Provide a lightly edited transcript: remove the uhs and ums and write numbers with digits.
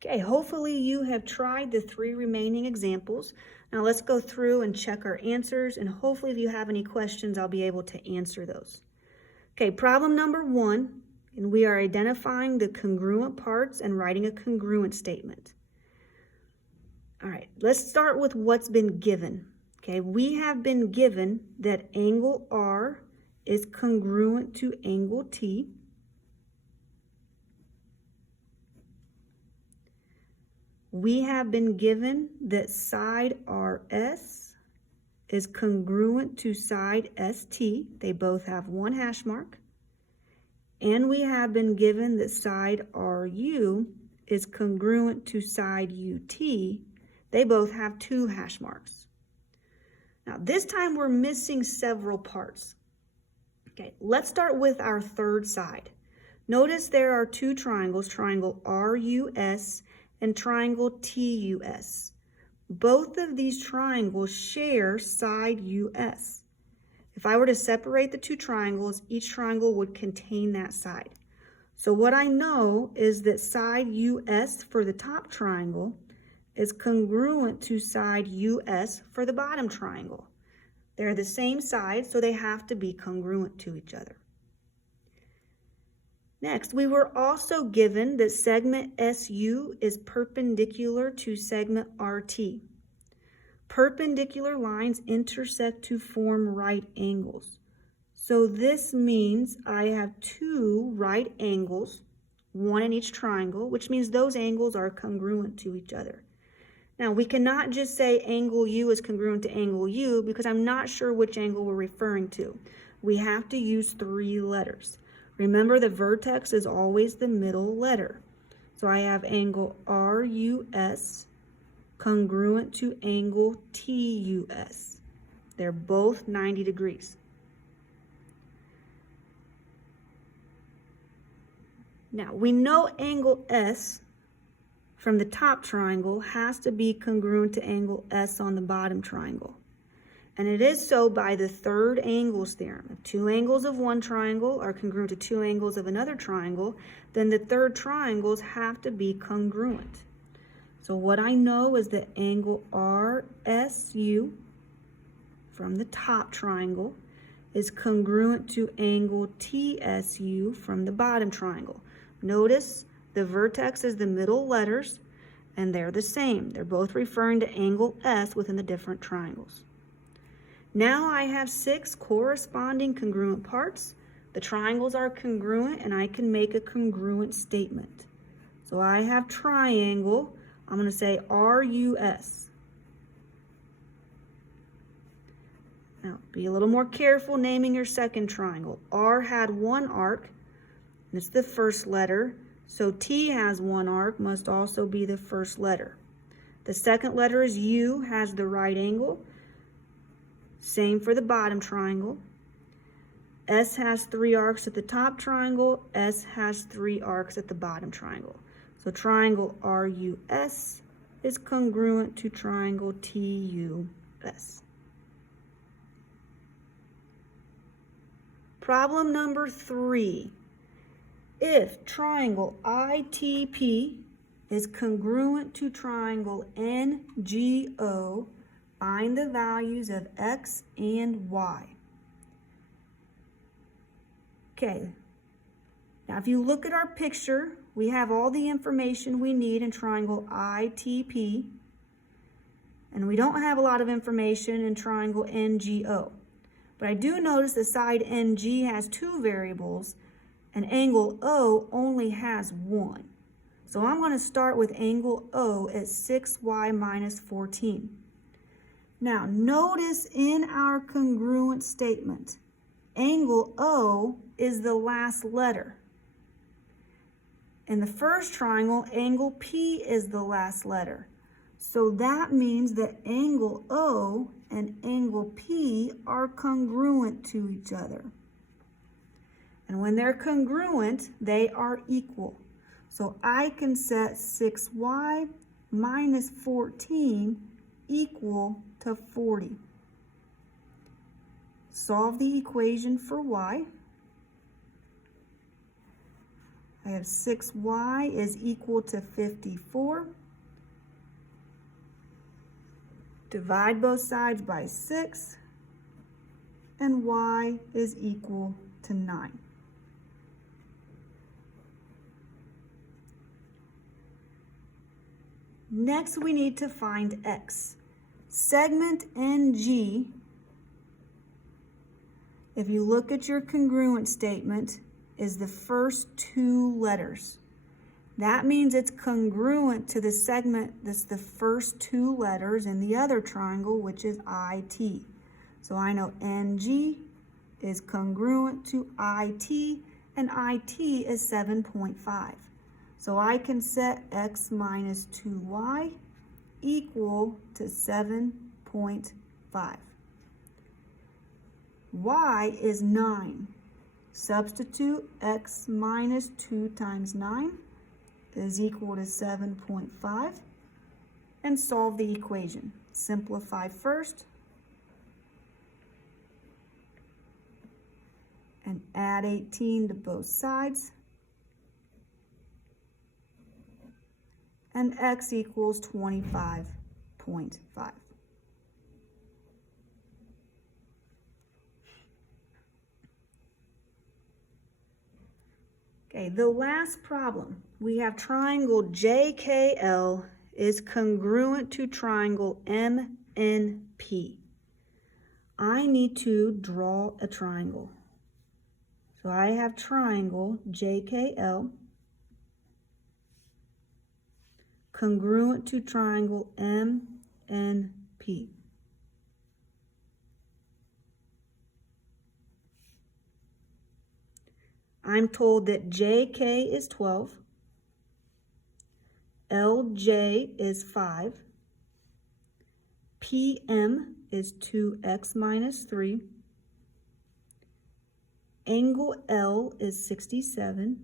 Okay, hopefully you have tried the 3 remaining examples. Now let's go through and check our answers, and hopefully if you have any questions, I'll be able to answer those. Okay, problem number 1, and we are identifying the congruent parts and writing a congruent statement. All right, let's start with what's been given. Okay, we have been given that angle R is congruent to angle T. We have been given that side RS is congruent to side ST. They both have 1 hash mark. And we have been given that side RU is congruent to side UT. They both have 2 hash marks. Now this time we're missing several parts. Okay, let's start with our third side. Notice there are 2 triangles, triangle RUS and triangle TUS. Both of these triangles share side US. If I were to separate the 2 triangles, each triangle would contain that side. So what I know is that side US for the top triangle is congruent to side US for the bottom triangle. They're the same side, so they have to be congruent to each other. Next, we were also given that segment SU is perpendicular to segment RT. Perpendicular lines intersect to form right angles. So this means I have 2 right angles, 1 in each triangle, which means those angles are congruent to each other. Now, we cannot just say angle U is congruent to angle U because I'm not sure which angle we're referring to. We have to use 3 letters. Remember, the vertex is always the middle letter. So I have angle RUS congruent to angle TUS. They're both 90 degrees. Now, we know angle S from the top triangle has to be congruent to angle S on the bottom triangle. And it is so by the third angles theorem. If 2 angles of one triangle are congruent to 2 angles of another triangle, then the third triangles have to be congruent. So what I know is that angle RSU from the top triangle is congruent to angle TSU from the bottom triangle. Notice the vertex is the middle letters, and they're the same. They're both referring to angle S within the different triangles. Now I have 6 corresponding congruent parts. The triangles are congruent, and I can make a congruent statement. So I have triangle. I'm going to say RUS. Now, be a little more careful naming your second triangle. R had 1 arc, and it's the first letter. So T has 1 arc, must also be the first letter. The second letter is U, has the right angle. Same for the bottom triangle. S has 3 arcs at the top triangle. S has 3 arcs at the bottom triangle. So triangle RUS is congruent to triangle TUS. Problem number 3. If triangle ITP is congruent to triangle NGO, find the values of X and Y. Okay, now if you look at our picture, we have all the information we need in triangle ITP, and we don't have a lot of information in triangle NGO. But I do notice the side NG has 2 variables, and angle O only has 1. So I'm going to start with angle O at 6y minus 14. Now, notice in our congruent statement, angle O is the last letter. In the first triangle, angle P is the last letter. So that means that angle O and angle P are congruent to each other. And when they're congruent, they are equal. So I can set 6y minus 14 equal to 40. Solve the equation for y. I have 6y is equal to 54. Divide both sides by 6, and y is equal to 9. Next, we need to find x. Segment NG, if you look at your congruent statement, is the first two letters. That means it's congruent to the segment that's the first two letters in the other triangle, which is IT. So I know NG is congruent to IT, and IT is 7.5. So I can set x minus 2y equal to 7.5. Y is 9. Substitute x minus 2 times 9 is equal to 7.5, and solve the equation. Simplify first and add 18 to both sides, and x equals 25.5. Okay, the last problem. We have triangle JKL is congruent to triangle MNP. I need to draw a triangle. So I have triangle JKL congruent to triangle MNP. I'm told that JK is 12, LJ is 5, PM is 2x minus 3, angle L is 67,